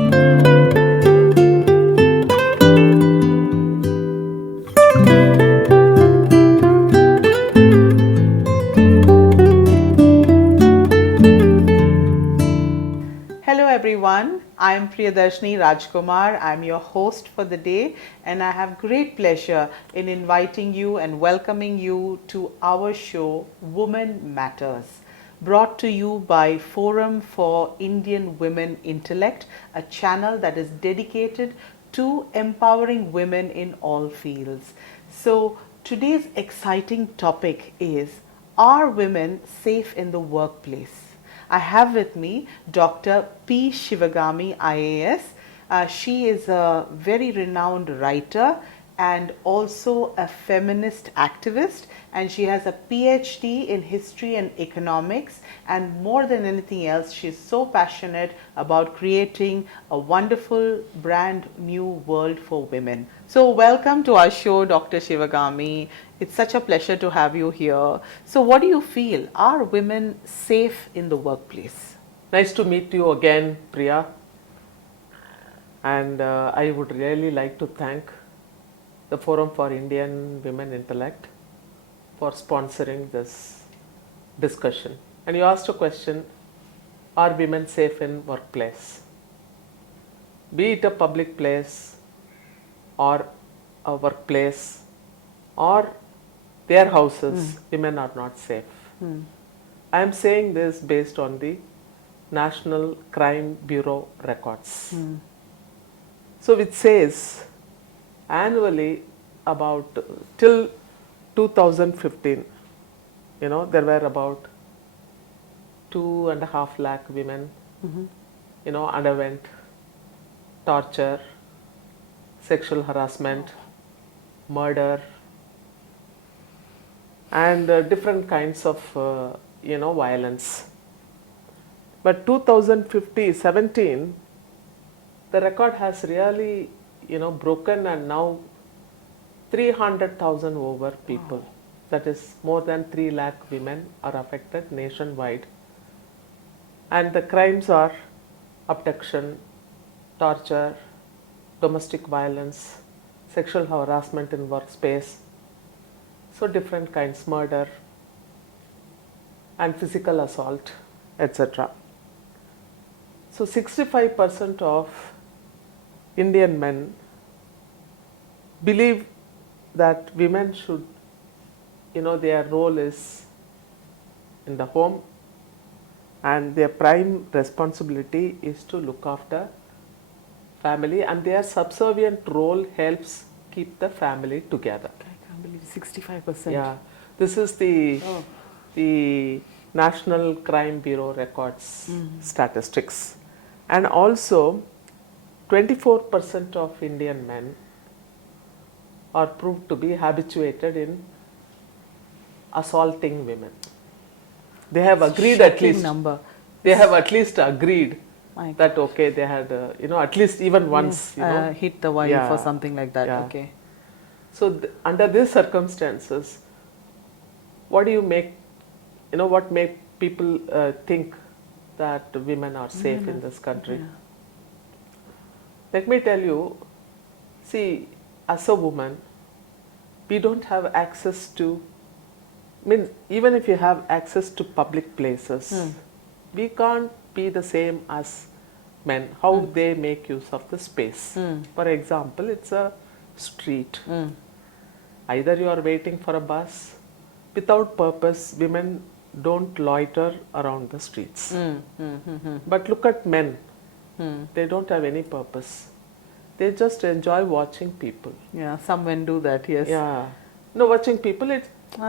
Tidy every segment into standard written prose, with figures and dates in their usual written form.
Hello everyone, I am Priyadarshini Rajkumar. I am your host for the day and I have great pleasure in inviting you and welcoming you to our show Women Matters, brought to you by Forum for Indian Women Intellect, a channel that is dedicated to empowering women in all fields. So today's exciting topic is, are women safe in the workplace? I have with me Dr. P. Shivagami, IAS. She is a very renowned writer and also a feminist activist, and she has a PhD in history and economics, and more than anything else, she is so passionate about creating a wonderful brand new world for women. So welcome to our show, Dr. Shivagami. It's such a pleasure to have you here. So what do you feel? Are women safe in the workplace? Nice to meet you again, Priya. And I would really like to thank the Forum for Indian Women Intellect for sponsoring this discussion. And you asked a question, are women safe in workplace? Be it a public place or a workplace or their houses, women are not safe. I am saying this based on the National Crime Bureau records. So it says annually about till 2015, there were about 2.5 lakh women, underwent torture, sexual harassment, murder, and different kinds of violence. But 2017, the record has really broken, and now 300,000 over people, wow. That is more than 3 lakh women are affected nationwide. And the crimes are abduction, torture, domestic violence, sexual harassment in workspace, so different kinds, murder and physical assault, etc. So 65% of Indian men believe that women should, their role is in the home and their prime responsibility is to look after family, and their subservient role helps keep the family together. I can't believe 65%. Yeah, this is the National Crime Bureau records statistics. And also 24% of Indian men are proved to be habituated in assaulting women. They have agreed at least. Number. They have at least agreed that okay, they had at least even once hit the wife or something like that. Yeah. Okay. So under these circumstances, what do you make? What make people think that women are safe in this country? Yeah. Let me tell you, see, as a woman, we don't have access to, even if you have access to public places, we can't be the same as men, how they make use of the space. For example, it's a street. Either you are waiting for a bus, without purpose, women don't loiter around the streets. But look at men. They don't have any purpose. They just enjoy watching people. Yeah, some men do that, yes. Yeah. No, watching people,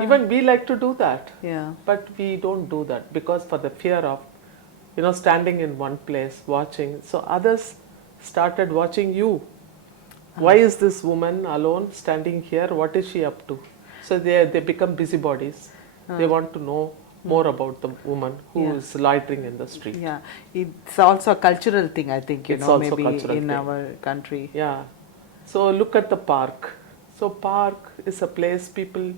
even we like to do that. Yeah. But we don't do that because for the fear of, standing in one place, watching. So others started watching you. Why is this woman alone standing here? What is she up to? So they become busybodies. They want to know more about the woman who is loitering in the street. Yeah, it's also a cultural thing, I think, maybe in our country. Yeah. So look at the park. So park is a place people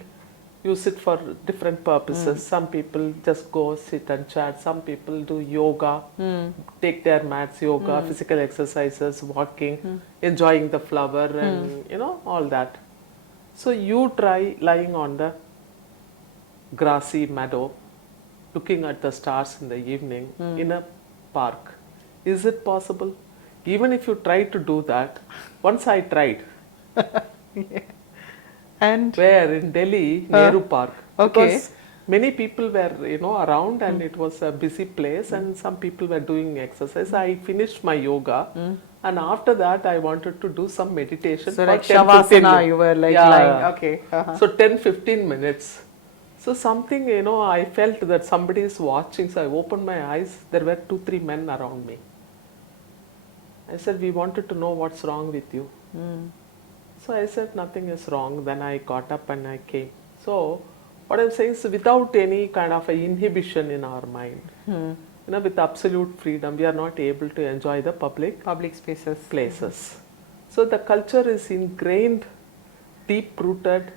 use it for different purposes. Some people just go sit and chat. Some people do yoga, take their mats, yoga, physical exercises, walking, enjoying the flower, and all that. So you try lying on the grassy meadow, looking at the stars in the evening in a park. Is it possible? Even if you try to do that, once I tried. And Where in Delhi, Nehru Park. okay. Because many people were, around, and it was a busy place, and some people were doing exercise. I finished my yoga, and after that, I wanted to do some meditation. So for like 10, 15 Shavasana, minutes. you were like Yeah. lying. Okay. Uh-huh. So 10-15 minutes. So something, I felt that somebody is watching. So I opened my eyes. There were 2-3 men around me. I said, we wanted to know what's wrong with you. So I said, nothing is wrong. Then I got up and I came. So what I'm saying is, without any kind of a inhibition in our mind, with absolute freedom, we are not able to enjoy the Public spaces. places. So the culture is ingrained, deep rooted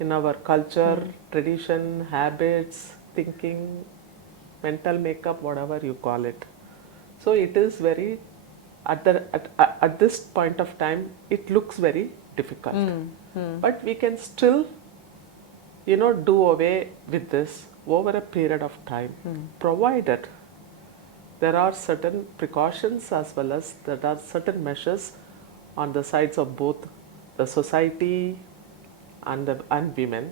in our culture, tradition, habits, thinking, mental makeup, whatever you call it. So it is very, at this point of time, it looks very difficult. But we can still, do away with this over a period of time, provided there are certain precautions as well as there are certain measures on the sides of both the society and women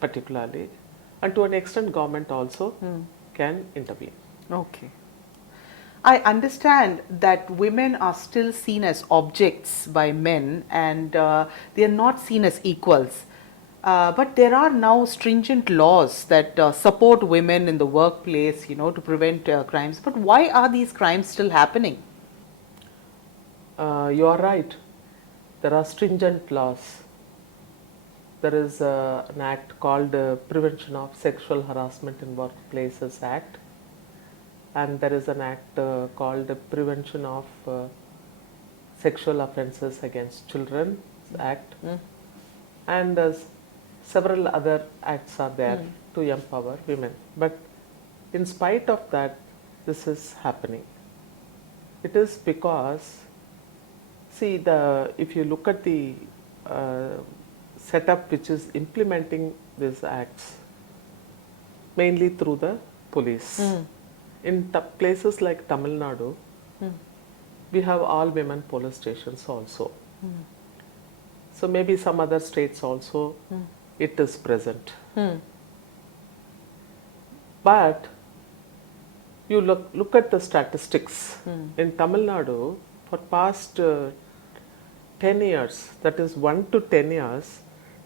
particularly, and to an extent government also can intervene. Okay. I understand that women are still seen as objects by men, and they are not seen as equals. But there are now stringent laws that support women in the workplace, to prevent crimes. But why are these crimes still happening? You are right. There are stringent laws. There is an act called Prevention of Sexual Harassment in Workplaces Act, and there is an act called the Prevention of Sexual Offences Against Children Act, and several other acts are there to empower women. But in spite of that, this is happening. It is because, see, if you look at the setup which is implementing these acts, mainly through the police. In places like Tamil Nadu, we have all women police stations also. So maybe some other states also it is present. But you look at the statistics. In Tamil Nadu, for past 10 years, that is 1 to 10 years,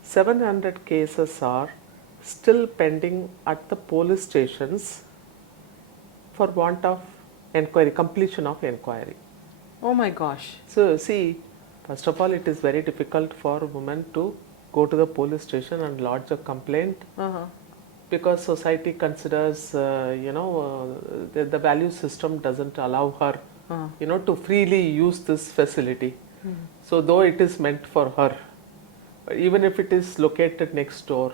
700 cases are still pending at the police stations for want of enquiry, completion of enquiry. Oh my gosh. So see, first of all, it is very difficult for women to go to the police station and lodge a complaint because society considers, the value system doesn't allow her, to freely use this facility. So though it is meant for her, even if it is located next door,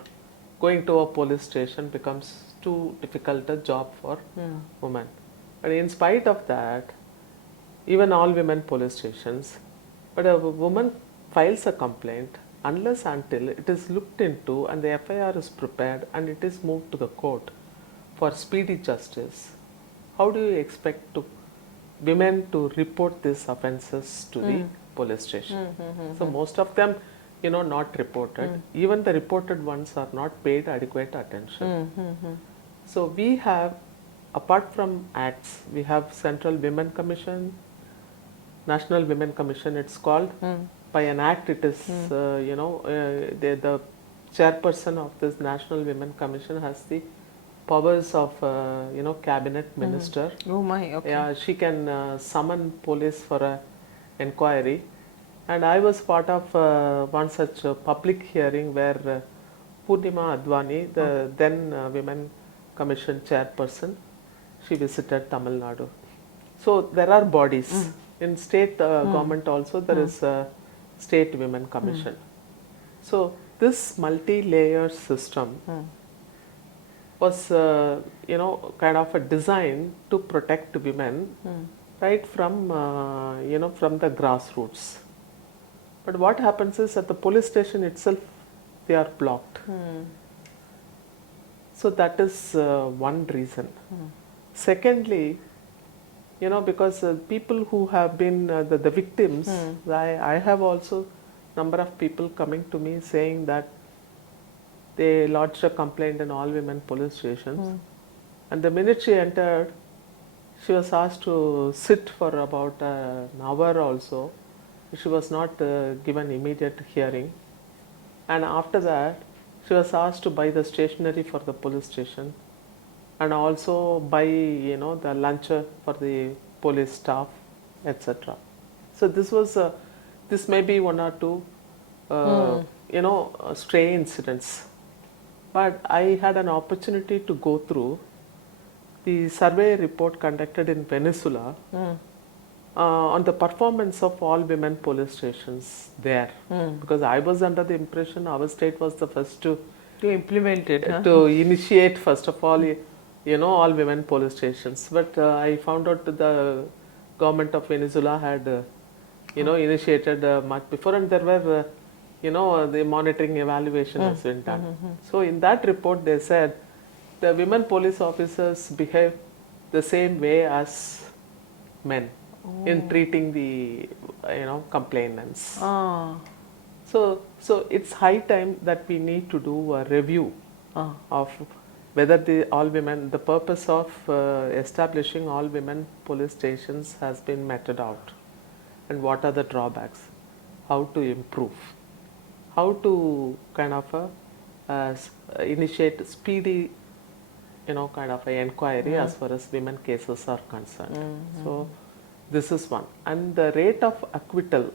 going to a police station becomes too difficult a job for women. But in spite of that, even all women police stations, but a woman files a complaint, unless until it is looked into and the FIR is prepared and it is moved to the court for speedy justice, how do you expect women to report these offences to the police station? So most of them, not reported. Even the reported ones are not paid adequate attention. So we have, apart from acts, we have Central Women Commission, National Women Commission it's called. By an act it is, the chairperson of this National Women Commission has the powers of, cabinet minister. Oh my, okay. Yeah, she can summon police for a enquiry. And I was part of one such public hearing where Purnima Advani, the then Women Commission chairperson, she visited Tamil Nadu. So there are bodies. In state government also there is a State Women Commission. So this multi-layer system was, kind of a design to protect women right from, from the grassroots. But what happens is at the police station itself, they are blocked. So that is one reason. Secondly, because people who have been the victims, I have also number of people coming to me saying that they lodged a complaint in all women police stations, and the minute she entered, she was asked to sit for about an hour also. She was not given immediate hearing, and after that she was asked to buy the stationery for the police station and also buy the lunch for the police staff, etc. So this may be one or two stray incidents, but I had an opportunity to go through the survey report conducted in Venezuela on the performance of all women police stations there, because I was under the impression our state was the first to implement it, to initiate first of all all women police stations, but I found out that the government of Venezuela had initiated much before, and there were the monitoring evaluation has been done. So in that report they said the women police officers behave the same way as men in treating the complainants. So it's high time that we need to do a review of whether the purpose of establishing all women police stations has been meted out, and what are the drawbacks, how to improve, how to kind of initiate speedy kind of an inquiry as far as women cases are concerned. So this is one. And the rate of acquittal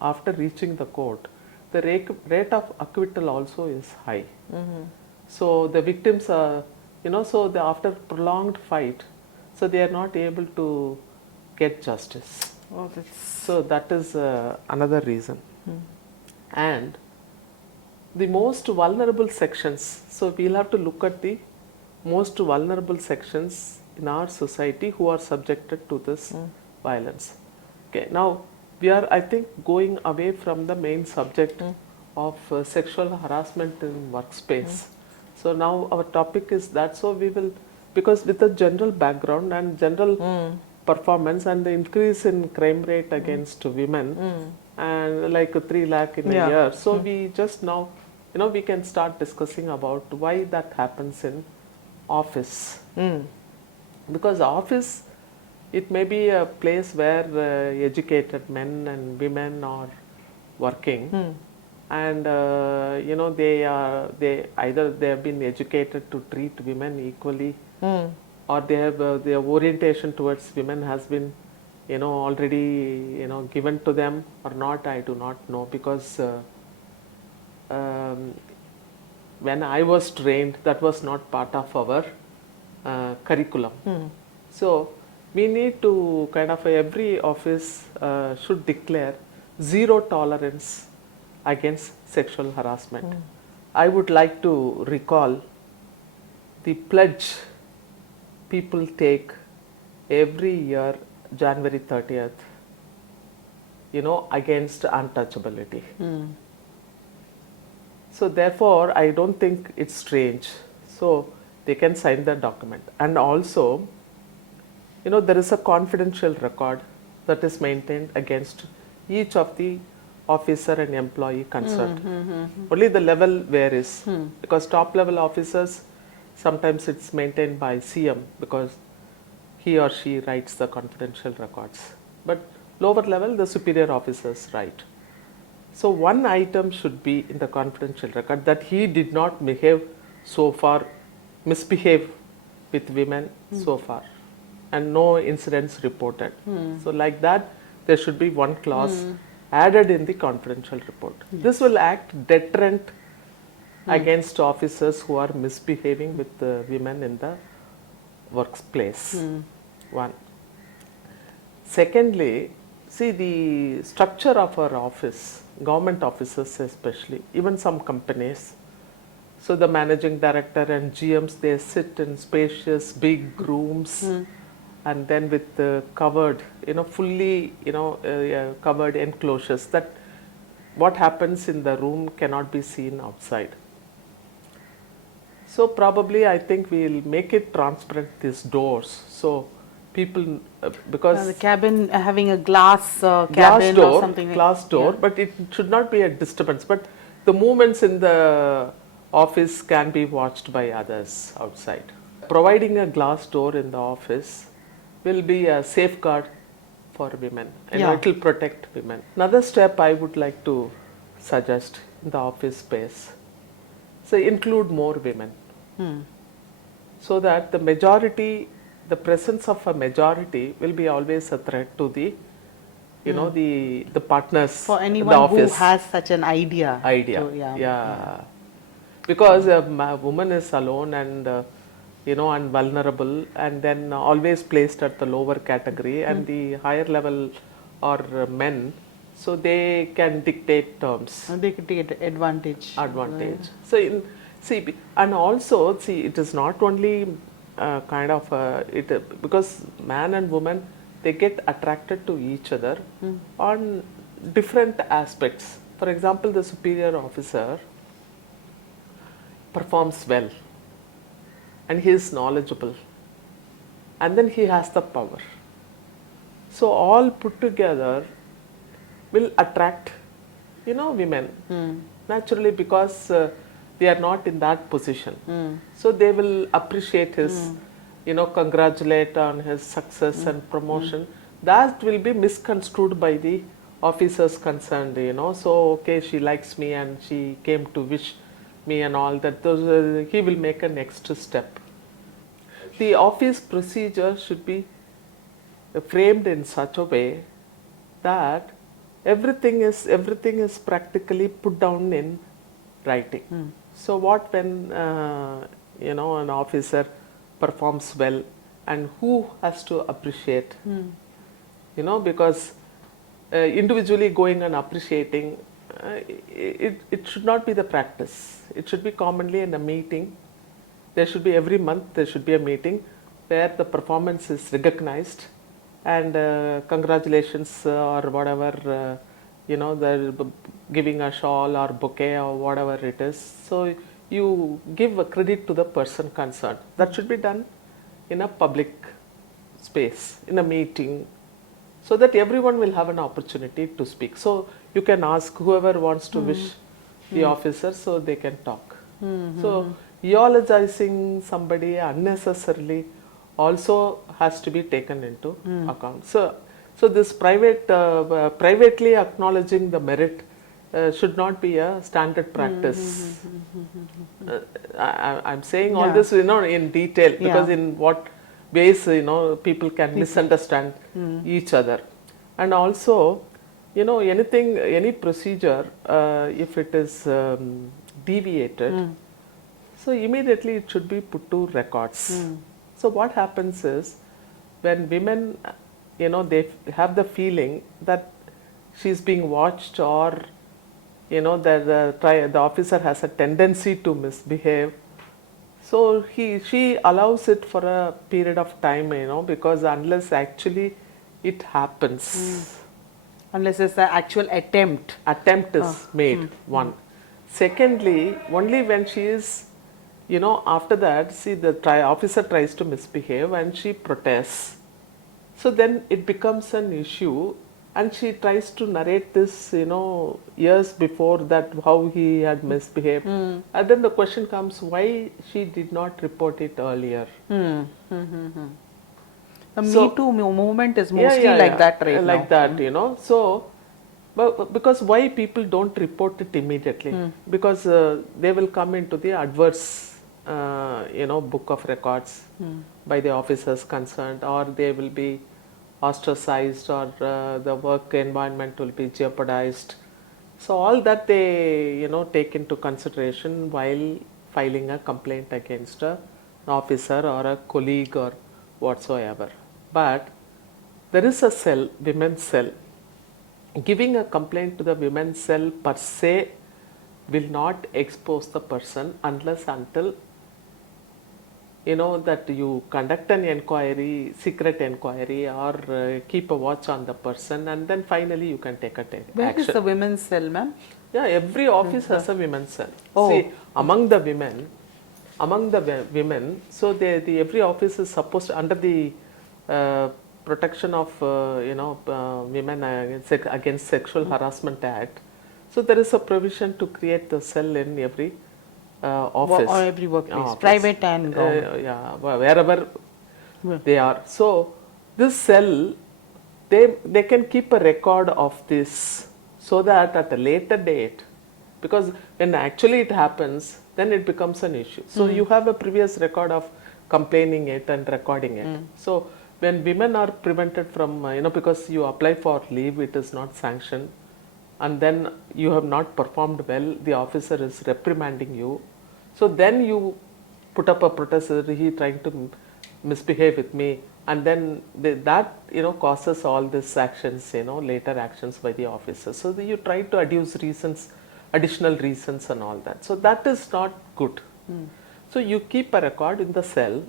after reaching the court, the rate of acquittal also is high. So the victims are, after prolonged fight, so they are not able to get justice. So that is another reason. And the most vulnerable sections, so we'll have to look at the most vulnerable sections in our society who are subjected to this violence. Okay, now we are, I think, going away from the main subject of sexual harassment in workspace. So now our topic is that, so we will, because with the general background and general performance and the increase in crime rate against women and like 3 lakh in a year, so we just now, we can start discussing about why that happens in office. Because office, it may be a place where educated men and women are working, and they have been educated to treat women equally, or they have their orientation towards women has been already given to them or not, I do not know, because when I was trained, that was not part of our curriculum. So we need to kind of, every office should declare zero tolerance against sexual harassment. I would like to recall the pledge people take every year, January 30th, against untouchability. So therefore, I don't think it's strange. So they can sign the document. And also, there is a confidential record that is maintained against each of the officer and employee concerned. Only the level varies, because top level officers, sometimes it's maintained by CM because he or she writes the confidential records. But lower level, the superior officers write. So one item should be in the confidential record that he did not misbehave with women so far, and no incidents reported. So like that, there should be one clause added in the confidential report. This will act deterrent against officers who are misbehaving with women in the workplace. One. Secondly, See, the structure of our office, government offices especially, even some companies, so the managing director and GMs, they sit in spacious big rooms, and then with covered, fully, covered enclosures, that what happens in the room cannot be seen outside. So probably I think we'll make it transparent, these doors, so people, because The cabin having a glass glass cabin door, or something. glass door, Yeah. but it should not be a disturbance. But the movements in the office can be watched by others outside. Providing a glass door in the office will be a safeguard for women, and Yeah. it will protect women. Another step I would like to suggest in the office space, so include more women, so that the majority, the presence of a majority will be always a threat to the, the partners For in the anyone who office has such an idea. idea. So, Yeah. Because a woman is alone and and vulnerable, and then always placed at the lower category, and the higher level are men, so they can dictate terms. They could take advantage. Advantage. So and also see, it is not only kind of because man and woman, they get attracted to each other on different aspects. For example, the superior officer performs well, and he is knowledgeable, and then he has the power. So all put together will attract, women naturally, because they are not in that position. So they will appreciate his, congratulate on his success and promotion. That will be misconstrued by the officers concerned, So okay, she likes me and she came to wish me and all that. He will make a next step. The office procedure should be framed in such a way that everything is practically put down in writing. So what when an officer performs well, and who has to appreciate? Because individually going and appreciating, it should not be the practice. It should be commonly in a meeting. There should be every month there should be a meeting where the performance is recognized, and congratulations or whatever, they're giving a shawl or bouquet or whatever it is. So you give a credit to the person concerned. That should be done in a public space, in a meeting, so that everyone will have an opportunity to speak. So you can ask whoever wants to wish the officer, so they can talk. So eulogizing somebody unnecessarily also has to be taken into account. So this privately acknowledging the merit should not be a standard practice. I'm saying all this, in detail, because in what ways, people can misunderstand each other. And also, any procedure, if it is deviated, so immediately it should be put to records. So what happens is, when women, they have the feeling that she's being watched, or that the officer has a tendency to misbehave, so she allows it for a period of time, because unless actually it happens, Unless it's the actual attempt. is made, one. Secondly, only when she is, after that, see, the officer tries to misbehave and she protests. So then it becomes an issue, and she tries to narrate this, years before that, how he had misbehaved. And then the question comes, why she did not report it earlier? The So- Me Too movement is mostly like that right now. like that, So, but because why people don't report it immediately? Because they will come into the adverse, book of records by the officers concerned, or they will be ostracized, or the work environment will be jeopardized. So all that they, take into consideration while filing a complaint against an officer or a colleague or whatsoever. But there is a cell, women's cell, giving a complaint to the women's cell per se will not expose the person unless until that you conduct an inquiry, secret inquiry, or keep a watch on the person, and then finally you can take Where is action. the women's cell, ma'am? Yeah, every office has a women's cell. Oh. See, among the women, so every office is supposed to, under the protection of women against sexual harassment act. So there is a provision to create the cell in every office Or every workplace, office. private and government. Yeah, wherever they are. So this cell, they can keep a record of this, so that at a later date, because when actually it happens, then it becomes an issue. So you have a previous record of complaining it and recording it. So when women are prevented from, because you apply for leave, it is not sanctioned, and then you have not performed well, the officer is reprimanding you. So then you put up a protest, he trying to misbehave with me, and then that causes all these actions, later actions by the officer. So you try to adduce reasons, additional reasons and all that. So that is not good. So you keep a record in the cell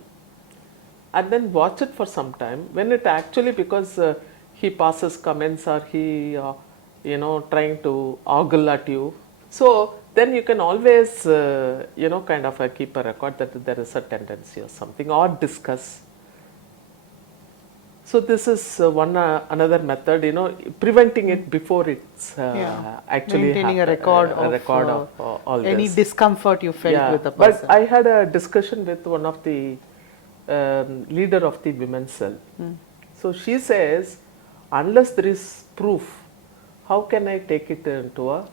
and then watch it for some time. When it actually, because he passes comments or he trying to ogle at you, so then you can always keep a record that there is a tendency or something, or discuss. So this is another method, preventing it before it's actually maintaining a record of all any this. discomfort you felt with the person. But I had a discussion with one of the leader of the women's cell. So she says, unless there is proof, how can I take it into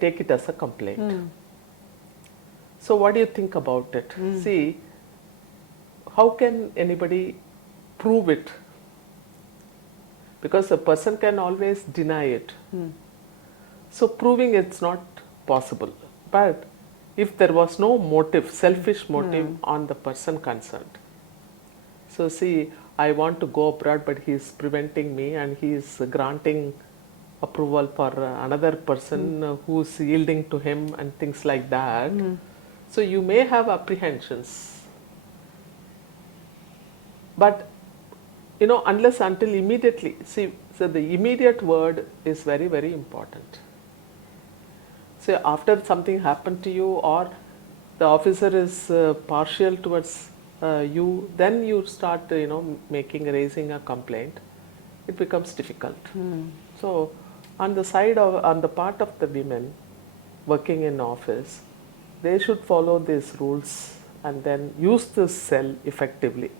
take it as a complaint? So what do you think about it? See, how can anybody prove it? Because a person can always deny it. So proving it's not possible. But if there was no motive, selfish motive on the person concerned. So see, I want to go abroad, but he is preventing me, and he is granting approval for another person who's yielding to him and things like that. So you may have apprehensions. But unless until immediately, see, so the immediate word is very, very important. So after something happened to you, or the officer is partial towards you, then you start raising a complaint. It becomes difficult. So on the part of the women working in office, they should follow these rules and then use this cell effectively.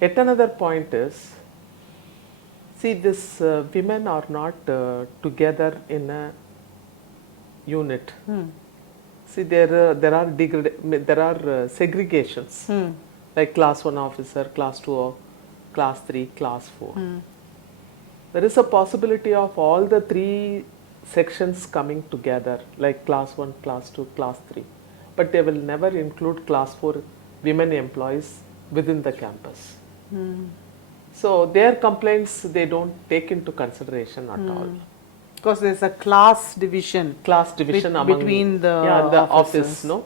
Yet another point is, see, this women are not together in a unit. See, there are segregations, like class 1 officer, class 2, class 3, class 4. There is a possibility of all the 3 sections coming together, like class 1, class 2, class 3. But they will never include class 4 women employees within the campus. So their complaints, they don't take into consideration at all. Because there's a class division among between the office, no?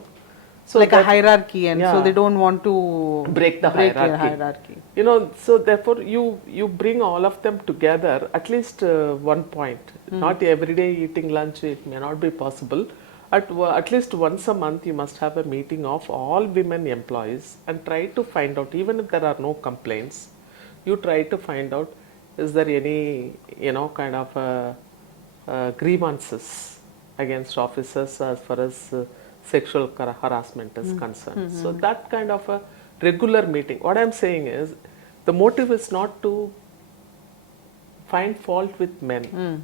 So like a hierarchy, and so they don't want to break the hierarchy. So therefore you bring all of them together at least one point. Not every day eating lunch, it may not be possible. At least once a month you must have a meeting of all women employees and try to find out, even if there are no complaints, you try to find out, is there any grievances against officers as far as sexual harassment is concerned. So that kind of a regular meeting. What I'm saying is, the motive is not to find fault with men.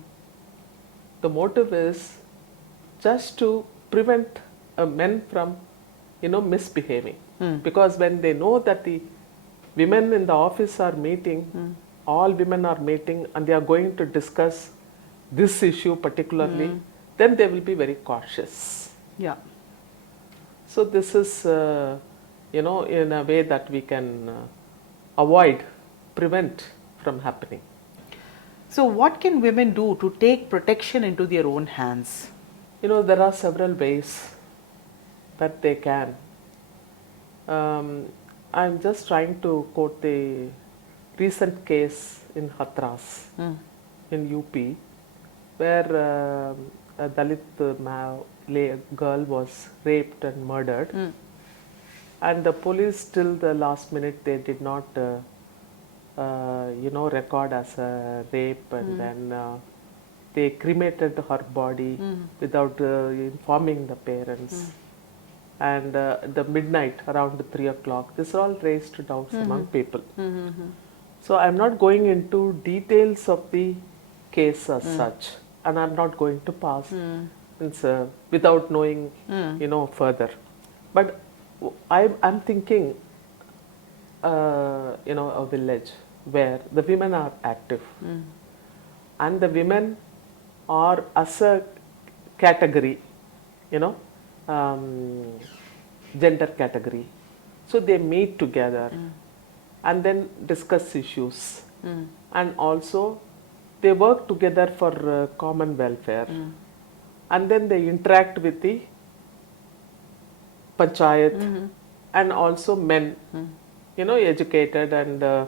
The motive is just to prevent men from misbehaving. Because when they know that the women in the office are meeting, all women are meeting, and they are going to discuss this issue particularly, then they will be very cautious. Yeah. So this is in a way that we can prevent from happening. So, what can women do to take protection into their own hands? There are several ways that they can. Um, I'm just trying to quote the recent case in Hathras in UP, where a Dalit girl was raped and murdered, and the police till the last minute they did not, record as a rape, and then they cremated her body without informing the parents. And the midnight around 3 o'clock, this all raised doubts among people. So I'm not going into details of the case as such, and I'm not going to pass without knowing, further. But I'm thinking, a village where the women are active, and the women are as a category, gender category. So they meet together and then discuss issues, and also they work together for common welfare, and then they interact with the panchayat and also men, educated, and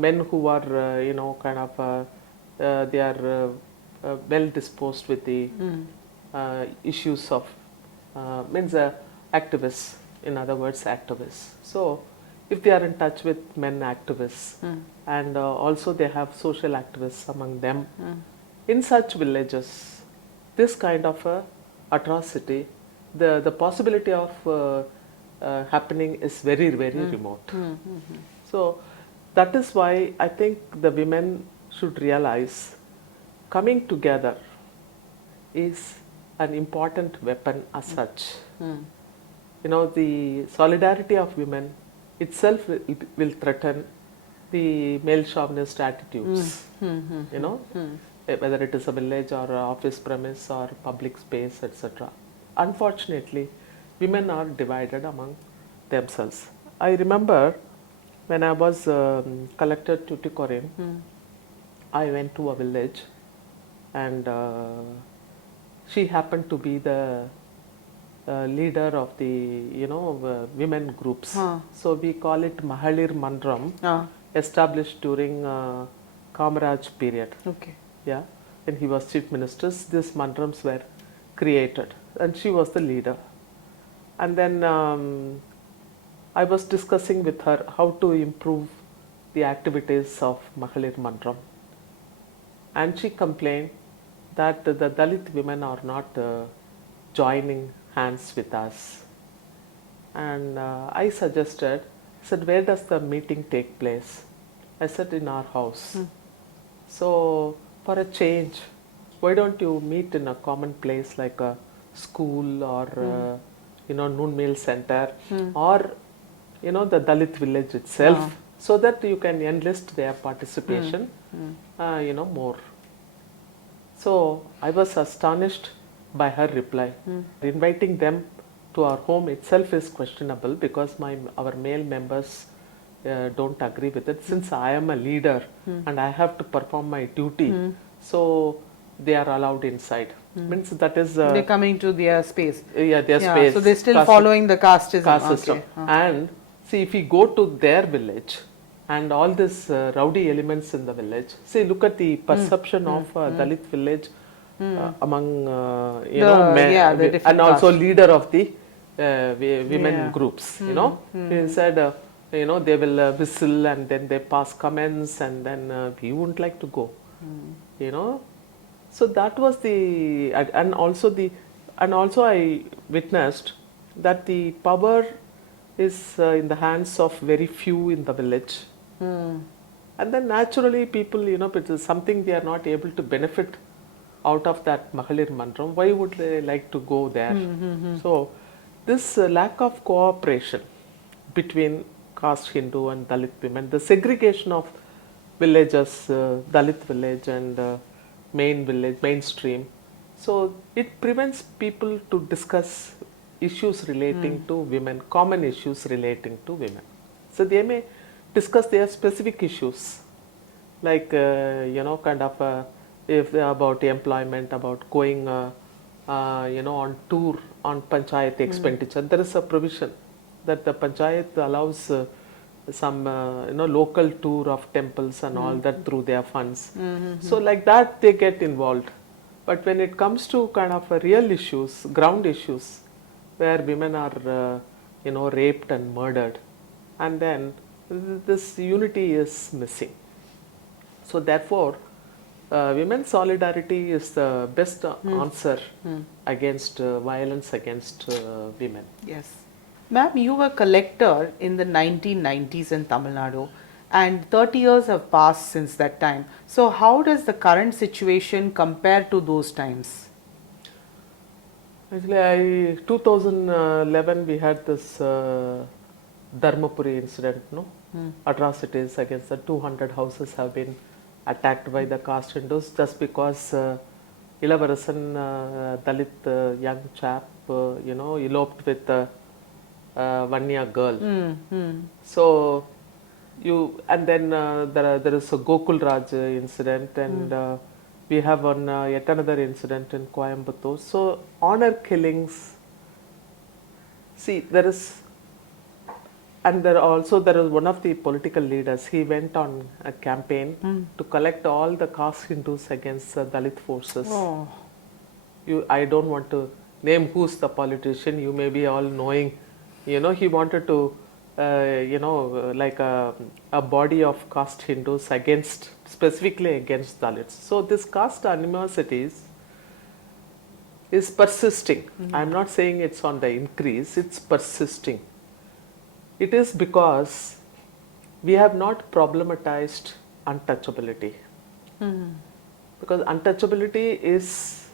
men who are kind of they are well disposed with the issues of means activists, in other words activists. So if they are in touch with men activists, and also they have social activists among them, in such villages this kind of atrocity, the possibility of happening is very remote. So that is why I think the women should realize coming together is an important weapon as such. The solidarity of women itself will threaten the male chauvinist attitudes, whether it is a village or a office premise or public space, etc. Unfortunately, women are divided among themselves. I remember when I was collector Tuticorin, I went to a village, and she happened to be the leader of the women groups. So we call it Mahalir Mandram, established during Kamaraj period. Okay. Yeah, when he was chief minister, these mandrams were created, and she was the leader. And then I was discussing with her how to improve the activities of Mahalir Mandram, and she complained that the Dalit women are not joining hands with us. And I suggested, said, where does the meeting take place? I said, in our house. So for a change, why don't you meet in a common place like a school or noon meal center, or the Dalit village itself, so that you can enlist their participation more. So I was astonished by her reply. Inviting them to our home itself is questionable, because our male members don't agree with it. Since I am a leader and I have to perform my duty, so they are allowed inside. Means that is they're coming to their space. Their space. So they're still following the casteism. Caste system. And see, if we go to their village and all these rowdy elements in the village, see, look at the perception of Dalit village among men, and also leader of the women groups. He said, they will whistle and then they pass comments, and then we wouldn't like to go. So that was and also I witnessed that the power is in the hands of very few in the village. And then naturally people, it is something they are not able to benefit out of that Mahalir Mandram. Why would they like to go there? So this lack of cooperation between caste Hindu and Dalit women, the segregation of villages, Dalit village and main village, mainstream, so it prevents people to discuss issues relating to women, common issues relating to women. So they may discuss their specific issues, like kind of if about employment, about going on tour on panchayat expenditure. There is a provision that the panchayat allows some local tour of temples and all that through their funds. So like that they get involved. But when it comes to kind of real issues, ground issues, where women are raped and murdered, and then this unity is missing. So therefore, women's solidarity is the best answer against violence against women. Yes. Ma'am, you were collector in the 1990s in Tamil Nadu, and 30 years have passed since that time. So how does the current situation compare to those times? Actually, 2011 we had this Dharmapuri incident, no? Atrocities against the 200 houses have been attacked by the caste Hindus just because Ilavarasan, Dalit young chap, eloped with a one-year girl. So and then there is a Gokul Raj incident, and we have yet another incident in Coimbatore. So honor killings. See, there is one of the political leaders. He went on a campaign to collect all the caste Hindus against the Dalit forces. Oh. I don't want to name who's the politician. You may be all knowing. He wanted to, like a body of caste Hindus specifically against Dalits. So this caste animosity is persisting. I'm not saying it's on the increase. It's persisting. It is because we have not problematized untouchability. Because untouchability is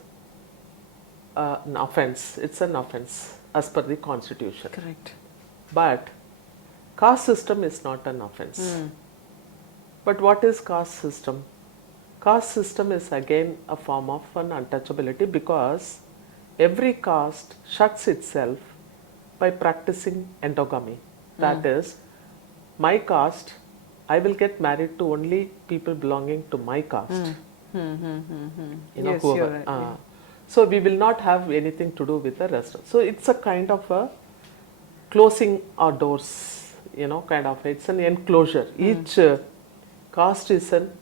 an offense. It's an offense as per the constitution. Correct. But caste system is not an offense. But what is caste system? Caste system is again a form of an untouchability because every caste shuts itself by practicing endogamy. That is, my caste, I will get married to only people belonging to my caste. Yes, whoever. you're right, yeah. So we will not have anything to do with the rest. So it's a kind of a closing our doors, it's an enclosure. Each caste is an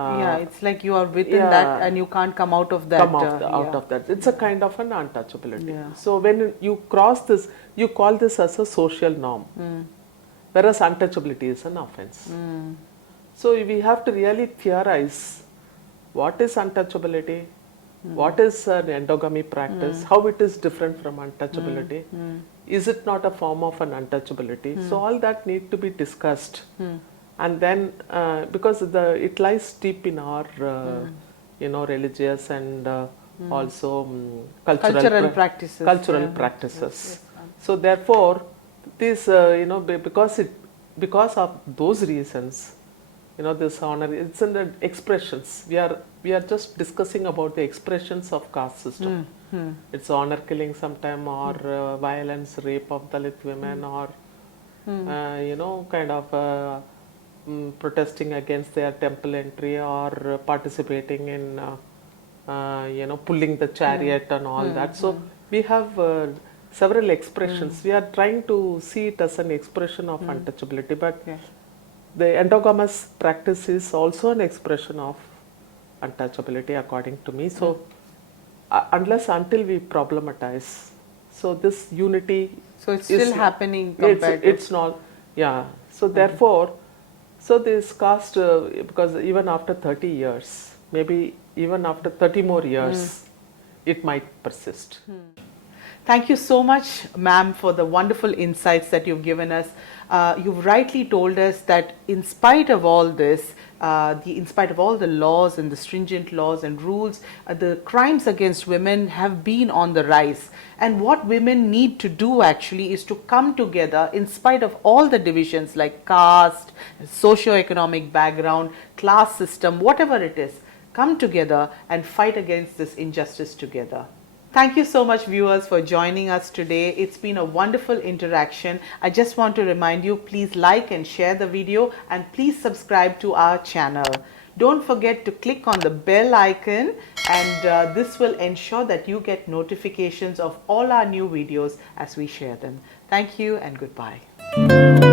it's like you are within that and you can't come out of that. Out of that. It's a kind of an untouchability. Yeah. So when you cross this, you call this as a social norm, whereas untouchability is an offense. So we have to really theorize what is untouchability, what is an endogamy practice, how it is different from untouchability, is it not a form of an untouchability? So all that need to be discussed. And then, because it lies deep in our, religious and also cultural practices. Cultural practices. So therefore, this, because of those reasons, this honor, it's in the expressions. We are just discussing about the expressions of caste system. It's honor killing sometime, or violence, rape of Dalit women, or kind of protesting against their temple entry, or participating in pulling the chariot and all that. So we have several expressions. We are trying to see it as an expression of untouchability, but the endogamous practice is also an expression of untouchability according to me. So until we problematize, so this unity, so it's still happening compared it's not, so therefore, so this caste, because even after 30 years, maybe even after 30 more years, it might persist. Thank you so much, ma'am, for the wonderful insights that you've given us. You've rightly told us that in spite of all this, in spite of all the laws and the stringent laws and rules, the crimes against women have been on the rise. And what women need to do actually is to come together in spite of all the divisions like caste, socio-economic background, class system, whatever it is, come together and fight against this injustice together. Thank you so much, viewers, for joining us today. It's been a wonderful interaction. I just want to remind you, please like and share the video, and please subscribe to our channel. Don't forget to click on the bell icon, and this will ensure that you get notifications of all our new videos as we share them. Thank you and goodbye.